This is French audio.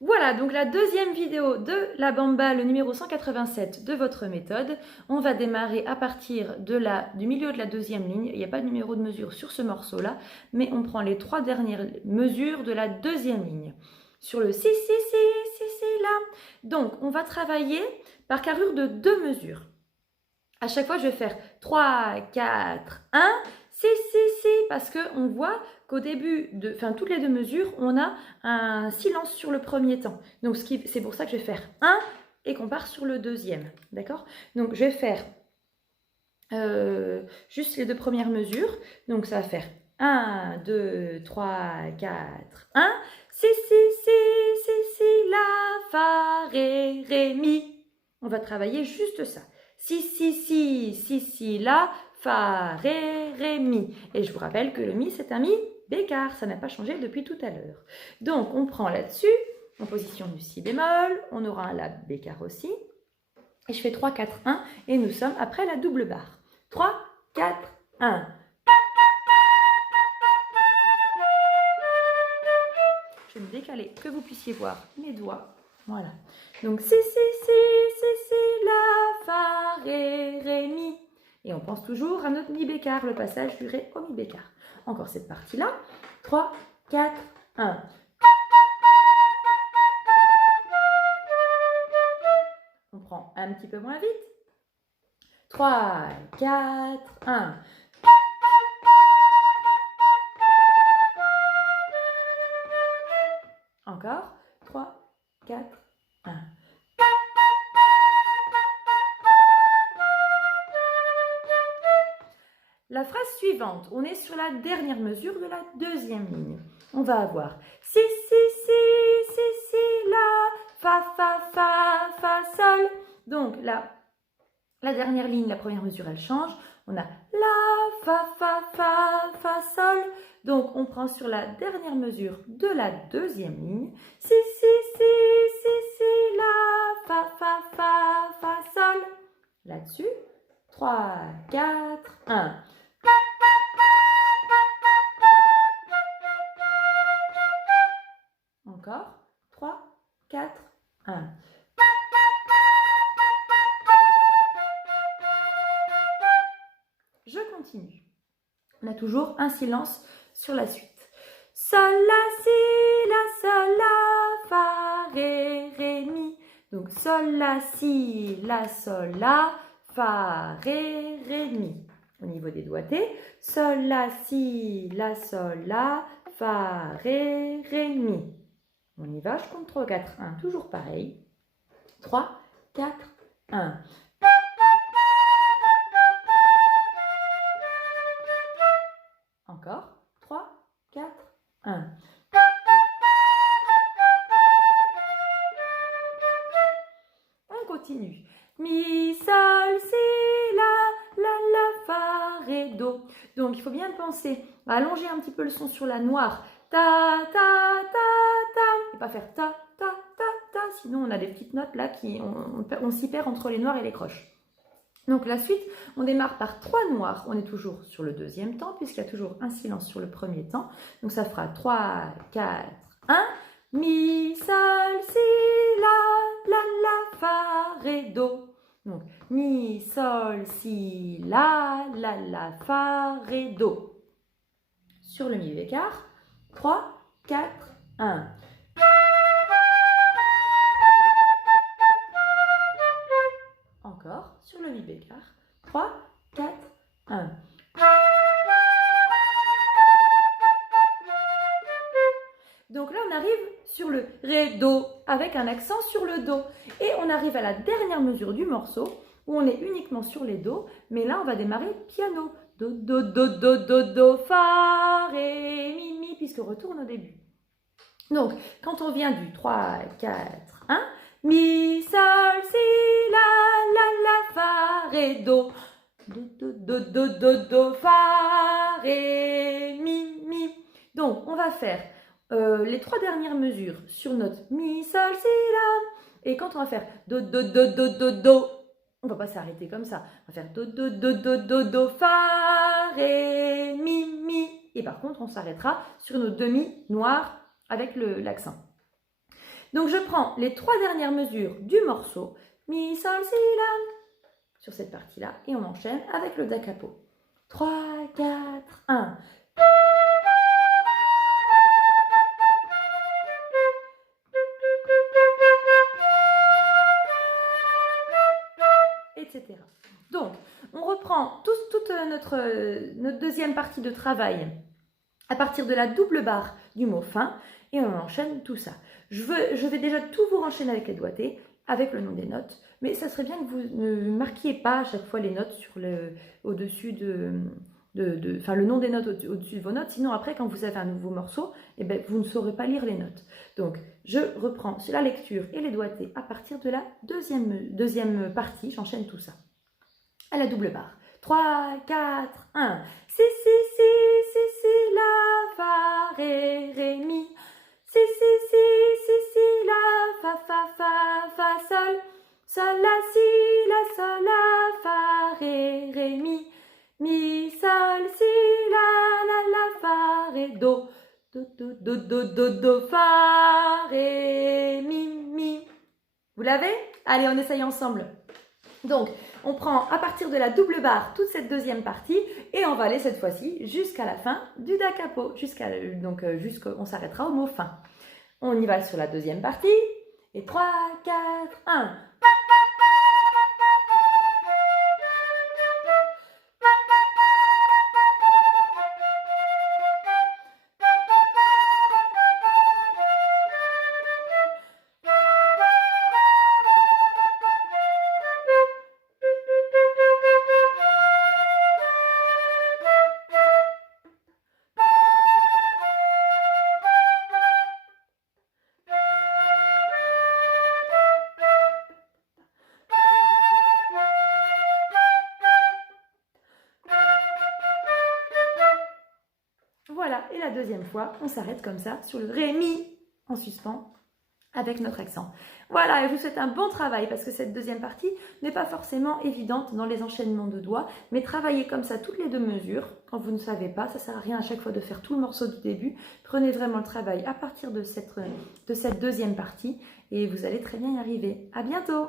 Voilà, donc la deuxième vidéo de la bamba, le numéro 187 de votre méthode. On va démarrer à partir du milieu de la deuxième ligne. Il n'y a pas de numéro de mesure sur ce morceau-là, mais on prend les 3 dernières mesures de la deuxième ligne. Sur le si, si, si, si, si, là. Donc, on va travailler par carrure de 2 mesures. À chaque fois, je vais faire 3, 4, 1, si, si, si, parce qu'on voit qu'au début, toutes les 2 mesures, on a un silence sur le premier temps. Donc, c'est pour ça que je vais faire 1 et qu'on part sur le deuxième. D'accord? Donc, je vais faire juste les 2 premières mesures. Donc, ça va faire 1, 2, 3, 4, 1. Si, si, si, si, si, la, fa, ré, mi. On va travailler juste ça. Si, si, si, si, si, la, fa, ré, mi. Et je vous rappelle que le mi, c'est un mi bécard. Ça n'a pas changé depuis tout à l'heure. Donc, on prend là-dessus, en position du si bémol. On aura un la bécard aussi. Et je fais 3, 4, 1. Et nous sommes après la double barre. 3, 4, 1. Je vais me décaler, que vous puissiez voir mes doigts. Voilà. Donc, si, si, si, si, si, la, fa, ré, mi. Et on pense toujours à notre mi bécard, le passage du ré au mi bécard. Encore cette partie-là. 3, 4, 1. On prend un petit peu moins vite. 3, 4, 1. Encore. 3, 4, 1. La phrase suivante, on est sur la dernière mesure de la deuxième ligne. On va avoir si, si, si, si, si, la, fa, sol. Donc la dernière ligne, la première mesure, elle change. On a la, fa, sol. Donc on prend sur la dernière mesure de la deuxième ligne. Si, si, si, si, si, la, fa, sol. Là-dessus, 3, 4, 1. Encore. 3, 4, 1. Je continue. On a toujours un silence sur la suite. Sol, la, si, la, sol, la, fa, ré, mi. Donc sol, la, si, la, sol, la, fa, ré, mi. Au niveau des doigtés, sol, la, si, la, sol, la, fa, ré, mi. On y va, je compte 3, 4, 1, toujours pareil. 3, 4, 1. Encore. 3, 4, 1. On continue. Mi, sol, si, la, fa, ré, do. Donc, il faut bien penser à allonger un petit peu le son sur la noire. Ta, ta, ta, ta. Et pas faire ta, ta, ta, ta. Sinon, on a des petites notes là qui on s'y perd entre les noirs et les croches. Donc la suite, on démarre par 3 noirs. On est toujours sur le deuxième temps puisqu'il y a toujours un silence sur le premier temps. Donc ça fera 3, 4, 1. Mi, sol, si, la, fa, ré, do. Donc mi, sol, si, la, fa, ré, do. Sur le mi bécard, 3, 4, 1. Encore sur le mi bécard. 3, 4, 1. Donc là, on arrive sur le ré, do, avec un accent sur le do. Et on arrive à la dernière mesure du morceau, où on est uniquement sur les do. Mais là, on va démarrer piano. Do, do, do, do, do, do, fa, ré, mi, puisque retourne au début. Donc, quand on vient du 3, 4, 1, mi, sol, si, la, fa, ré, do. Do, fa, ré, mi. Donc, on va faire les 3 dernières mesures sur notre mi, sol, si, la. Et quand on va faire do, on ne va pas s'arrêter comme ça. On va faire do, fa, ré, mi. Et par contre, on s'arrêtera sur nos demi noirs avec l'accent. Donc, je prends les 3 dernières mesures du morceau, mi, sol, si, la, sur cette partie-là, et on enchaîne avec le da capo. 3, 4, 1. Etc. Donc, on reprend toute notre deuxième partie de travail à partir de la double barre du mot fin et on enchaîne tout ça. Je vais déjà tout vous enchaîner avec les doigtés, avec le nom des notes, mais ça serait bien que vous ne marquiez pas à chaque fois les notes au-dessus enfin le nom des notes au-dessus de vos notes, sinon après quand vous avez un nouveau morceau, eh ben, vous ne saurez pas lire les notes. Donc je reprends la lecture et les doigtés à partir de la deuxième partie, j'enchaîne tout ça. À la double barre. 3, 4, 1. Si, si, si, si, si, la, fa, ré, mi. Si, si, si, si, si, la, fa, sol. Sol, la, si, la, sol, la, fa, ré, mi. Mi, sol, si, la, fa, ré, do. Do, fa, ré, mi. Vous l'avez? Allez, on essaye ensemble. Donc, on prend à partir de la double barre toute cette deuxième partie et on va aller cette fois-ci jusqu'à la fin du da capo. On s'arrêtera au mot fin. On y va sur la deuxième partie. Et 3, 4, 1. Voilà, et la deuxième fois, on s'arrête comme ça sur le ré, mi en suspens avec notre accent. Voilà, et je vous souhaite un bon travail parce que cette deuxième partie n'est pas forcément évidente dans les enchaînements de doigts, mais travaillez comme ça toutes les deux mesures. Quand vous ne savez pas, ça ne sert à rien à chaque fois de faire tout le morceau du début. Prenez vraiment le travail à partir de cette deuxième partie et vous allez très bien y arriver. À bientôt!